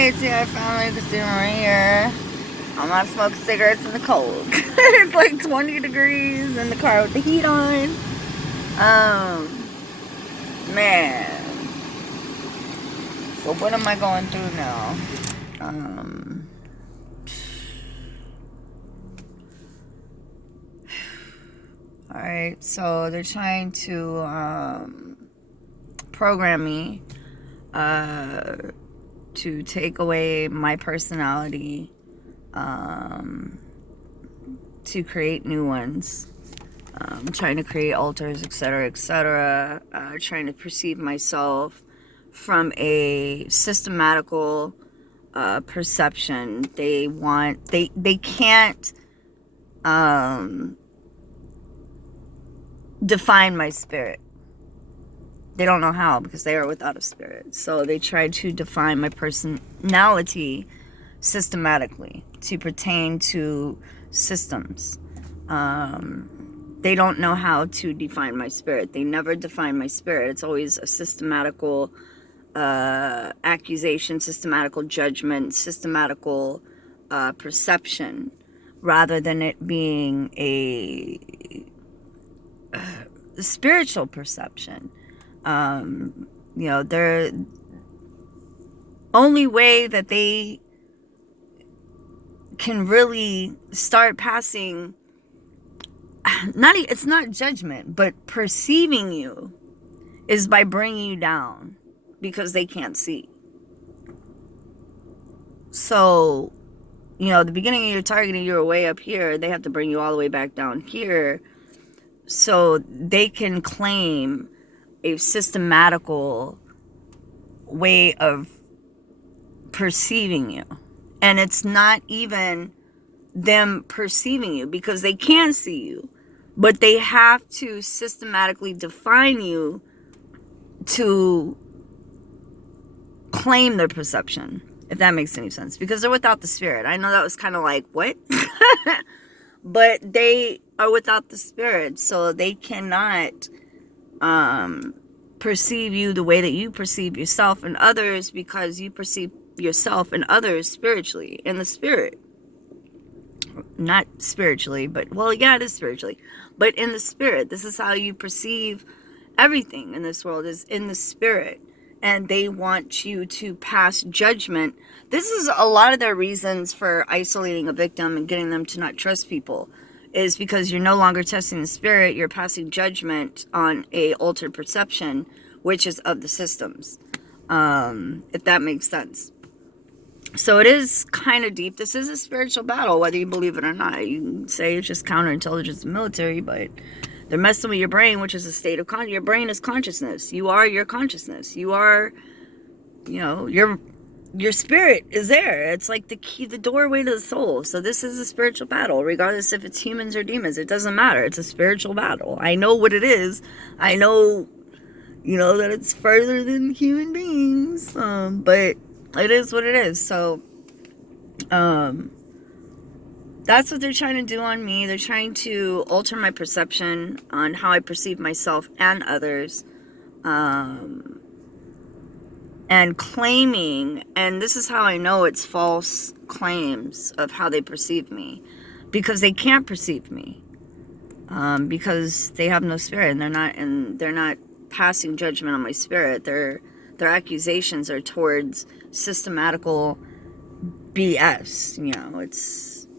Alright, so I finally just doing right here. I'm not smoking cigarettes in the cold. It's like 20 degrees in the car with the heat on. Man. So what am I going through now? Alright, so they're trying to program me to take away my personality, to create new ones. Trying to create alters, etc., etc. Trying to perceive myself from a systematical perception. They can't define my spirit. They don't know how, because they are without a spirit. So they try to define my personality systematically to pertain to systems. They don't know how to define my spirit. They never define my spirit. It's always a systematical accusation, systematical judgment, systematical perception, rather than it being a spiritual perception. Their only way that they can really start passing, it's not judgment, but perceiving you, is by bringing you down, because they can't see. So, the beginning of your targeting, you were way up here. They have to bring you all the way back down here, so they can claim a systematical way of perceiving you. And it's not even them perceiving you, because they can see you, but they have to systematically define you to claim their perception, if that makes any sense, because they're without the spirit. I know that was kind of like, what? But they are without the spirit, so they cannot perceive you the way that you perceive yourself and others, because you perceive yourself and others spiritually, in the spirit. Not spiritually, but, well, yeah, it is spiritually, but in the spirit. This is how you perceive everything in this world, is in the spirit. And they want you to pass judgment. This is a lot of their reasons for isolating a victim and getting them to not trust people, is because you're no longer testing the spirit, you're passing judgment on a altered perception, which is of the systems, if that makes sense. So it is kind of deep. This is a spiritual battle, whether you believe it or not. You can say it's just counterintelligence and military, but they're messing with your brain, which is a state of consciousness. Your brain is consciousness. You are your consciousness. You are, your spirit is there. It's like the key, the doorway to the soul. So this is a spiritual battle, regardless if it's humans or demons. It doesn't matter. It's a spiritual battle. I know what it is. I know, that it's further than human beings. But it is what it is. So, that's what they're trying to do on me. They're trying to alter my perception on how I perceive myself and others. And claiming, and this is how I know it's false claims of how they perceive me, because they can't perceive me, because they have no spirit, and they're not passing judgment on my spirit. Their accusations are towards systematical BS.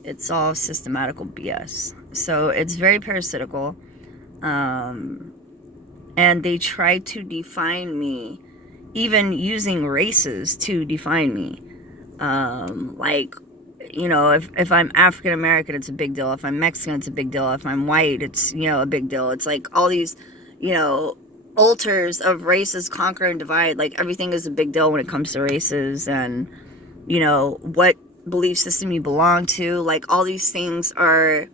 It's all systematical BS. So it's very parasitical, and they try to define me, even using races to define me. If I'm African American, it's a big deal. If I'm Mexican, it's a big deal. If I'm white, it's, a big deal. It's like all these, alters of races conquer and divide. Like, everything is a big deal when it comes to races, and, what belief system you belong to. Like, all these things are,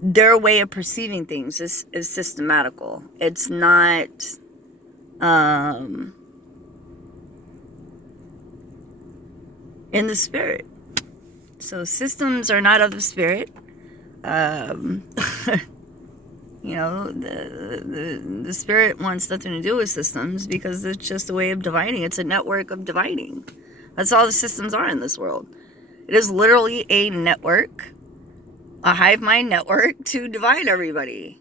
their way of perceiving things is systematical. It's not, in the spirit. So systems are not of the spirit. You know, the spirit wants nothing to do with systems because it's just a way of dividing. It's a network of dividing. That's all the systems are in this world. It is literally a network, a hive mind network to divide everybody.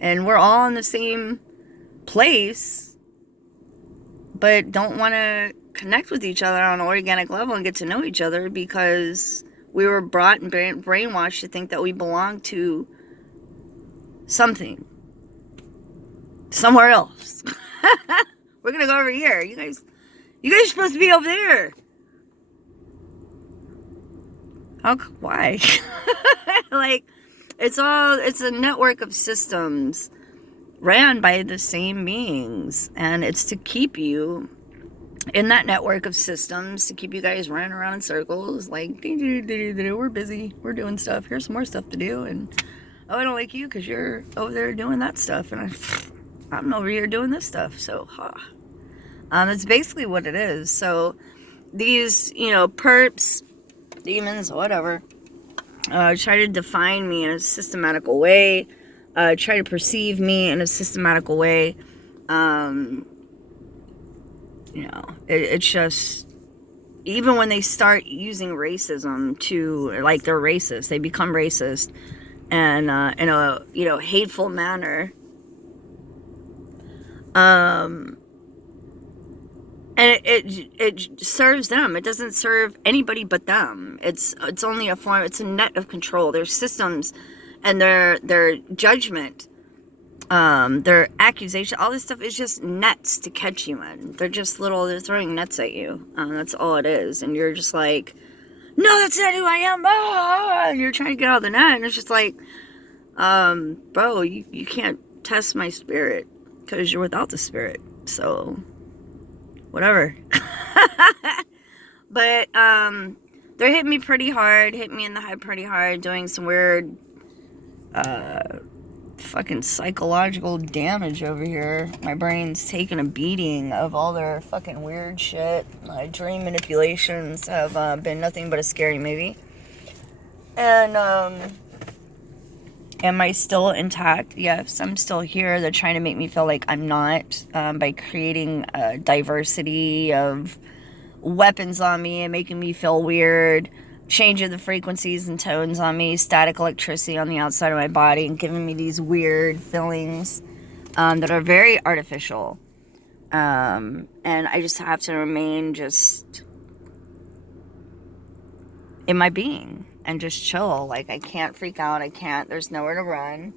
And we're all in the same place, but don't want to connect with each other on an organic level and get to know each other because we were brought and brainwashed to think that we belong to something somewhere else. We're gonna go over here. You guys are supposed to be over there. Why? Like, it's a network of systems ran by the same beings, and it's to keep you in that network of systems, to keep you guys running around in circles like, we're busy, we're doing stuff, here's some more stuff to do, and oh, I don't like you because you're over there doing that stuff, and I'm over here doing this stuff. So it's basically what it is. So these, perps, demons, whatever, try to define me in a systematical way, try to perceive me in a systematical way. It's just, even when they start using racism to, like, they're racist, they become racist, and in a hateful manner, and it serves them. It doesn't serve anybody but them. It's only a form. It's a net of control. Their systems and their judgment, their accusation, all this stuff is just nets to catch you in. They're throwing nets at you. That's all it is. And you're just like, no, that's not who I am. And you're trying to get out of the net, and it's just like, bro, you can't test my spirit because you're without the spirit. So whatever. But they're hitting me pretty hard, hitting me in the head pretty hard, doing some weird fucking psychological damage over here. My brain's taking a beating of all their fucking weird shit. My dream manipulations have been nothing but a scary movie. And am I still intact? Yes, I'm still here. They're trying to make me feel like I'm not, by creating a diversity of weapons on me and making me feel weird, changing the frequencies and tones on me, static electricity on the outside of my body, and giving me these weird feelings that are very artificial. And I just have to remain just in my being and just chill. Like, I can't freak out. There's nowhere to run.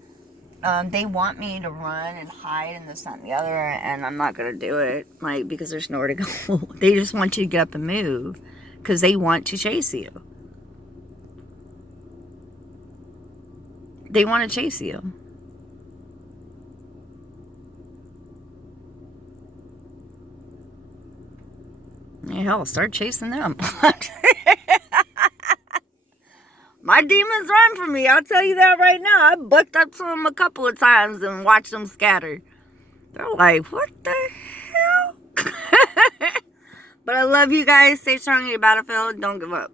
They want me to run and hide and this, that, and the other, and I'm not going to do it, like, because there's nowhere to go. They just want you to get up and move because they want to chase you. They want to chase you. Yeah, hell, start chasing them. My demons run from me. I'll tell you that right now. I bucked up to them a couple of times and watched them scatter. They're like, what the hell? But I love you guys. Stay strong in your battlefield. Don't give up.